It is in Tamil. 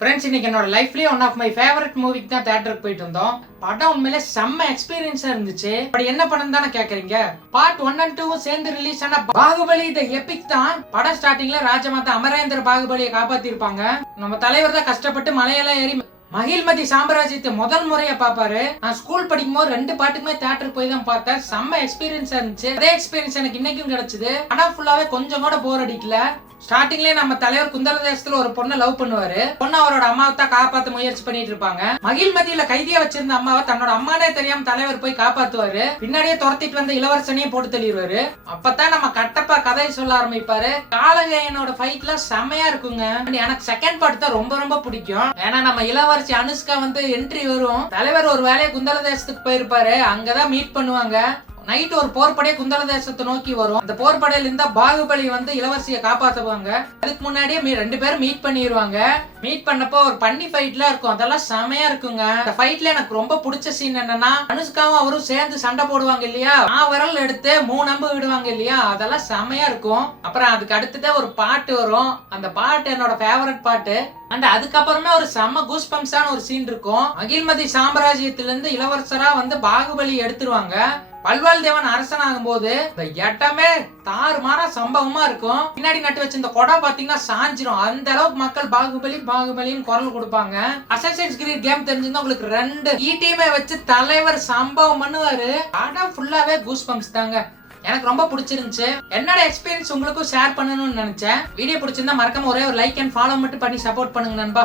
ஃப்ரெண்ட்ஸ், இன்னைக்கு என்னோட லைஃப்லயே ஒன் ஆஃப் மை ஃபேவரட் மூவிக்கு தான் தியேட்டருக்கு போயிட்டு இருந்தோம். படம் உண்மையிலே செம்ம எக்ஸ்பீரியன்ஸா இருந்துச்சு. அப்படி என்ன படம் தானே கேக்குறீங்க? பார்ட் 1 and 2 சேர்ந்து ரிலீஸ் ஆன பாகுபலி தி எபிக் தான். படம் ஸ்டார்டிங்ல ராஜமாதா அமரேந்திர பாகுபலியை காப்பாத்திருப்பாங்க. நம்ம தலைவர் தான் கஷ்டப்பட்டு மலையெல்லாம் ஏறி மகிழ்மதி சாம்ராஜ்யத்தை முதல் முறையா பாப்பாரு. நான் ஸ்கூல் படிக்கும் போது 2 பாட்டுக்குமே தியேட்டருக்கு போய் தான் பார்த்தேன். செம்ம எக்ஸ்பீரியன்ஸா இருந்துச்சு. அதே எக்ஸ்பீரியன்ஸ் எனக்கு இன்னைக்கும் கிடைச்சது. படம் ஃபுல்லாவே கொஞ்சம் கூட போர் அடிக்கல. ஸ்டார்டிங்லயே நம்ம தலைவர் குந்தல தேசத்துல ஒரு பொண்ணை லவ் பண்ணுவாரு. பொண்ணு அவரோட அம்மாவை தான் காப்பாத்த முயற்சி பண்ணிட்டு இருப்பாங்க. மகிழ்மதியில கைதியா வச்சிருந்த அம்மாவை தன்னோட அம்மானே தெரியாம தலைவர் போய் காப்பாத்துவாரு. பின்னாடியே துரத்திட்டு வந்த இளவரசனையும் போட்டு தள்ளிடுவாரு. அப்பதான் நம்ம கட்டப்பா கதையை சொல்ல ஆரம்பிப்பாரு. காலகேயனோட ஃபைட்லாம் செமையா இருக்குங்க. எனக்கு செகண்ட் பார்ட் தான் ரொம்ப ரொம்ப பிடிக்கும். ஏன்னா நம்ம இளவரசி அனுஷ்கா வந்து என்ட்ரி வரும். தலைவர் ஒரு வேலையை குந்தல தேசத்துக்கு போயிருப்பாரு. அங்கதான் மீட் பண்ணுவாங்க. நைட் ஒரு போர்படையை குந்தல தேசத்தை நோக்கி வரும். அந்த போர்படையில இருந்தா பாகுபலி வந்து இளவரசியை காப்பாத்துவாங்க. அதுக்கு முன்னாடியே 2 பேரும் மீட் பண்ணிடுவாங்க. மீட் பண்ணப்போ ஒரு பன்னி ஃபைட்ல இருக்கும். அதெல்லாம் செமையா இருக்குங்க. அந்த ஃபைட்ல எனக்கு ரொம்ப பிடிச்ச சீன் என்னன்னா, அனுஷ்காவும் அவரும் சேர்ந்து சண்டை போடுவாங்க இல்லையா, விரல் எடுத்து 3 அம்பு விடுவாங்க இல்லையா, அதெல்லாம் செமையா இருக்கும். அப்புறம் அதுக்கு அடுத்ததே ஒரு பாட்டு வரும். அந்த பாட்டு என்னோட ஃபேவரட் பாட்டு. அண்ட் அதுக்கப்புறமே ஒரு செம்ம கூஸ் பம்ப்ஸான ஒரு சீன் இருக்கும். மகிழ்மதி சாம்ராஜ்யத்திலிருந்து இளவரசரா வந்து பாகுபலி எடுத்துருவாங்க. பல்வாள் தேவன் அரசன் ஆகும் போது இந்த இடமே தாறுமாறா சம்பவமா இருக்கும். பின்னாடி நட்டு வச்சு இந்த கொடை பாத்தீங்கன்னா சாஞ்சிரும். அந்த அளவுக்கு மக்கள் பாகுபலி பாகுபலின்னு குரல் கொடுப்பாங்க. அசாசின்ஸ் கிரீட் கேம் தெரிஞ்சிருந்தா உங்களுக்கு 2 டீமே வச்சு தலைவர் சம்பவம் பண்ணுவாரு. படம் ஃபுல்லாவே கூஸ் பம்ப்ஸ் தாங்க. எனக்கு ரொம்ப பிடிச்சிருந்துச்சு. என்னோட எக்ஸ்பீரியன்ஸ் உங்களுக்கும் ஷேர் பண்ணணும்னு நினைச்சேன். வீடியோ பிடிச்சிருந்தா மறக்காம ஒரே ஒரு லைக் அண்ட் ஃபாலோ மட்டும் பண்ணி சப்போர்ட் பண்ணுங்க நண்பா.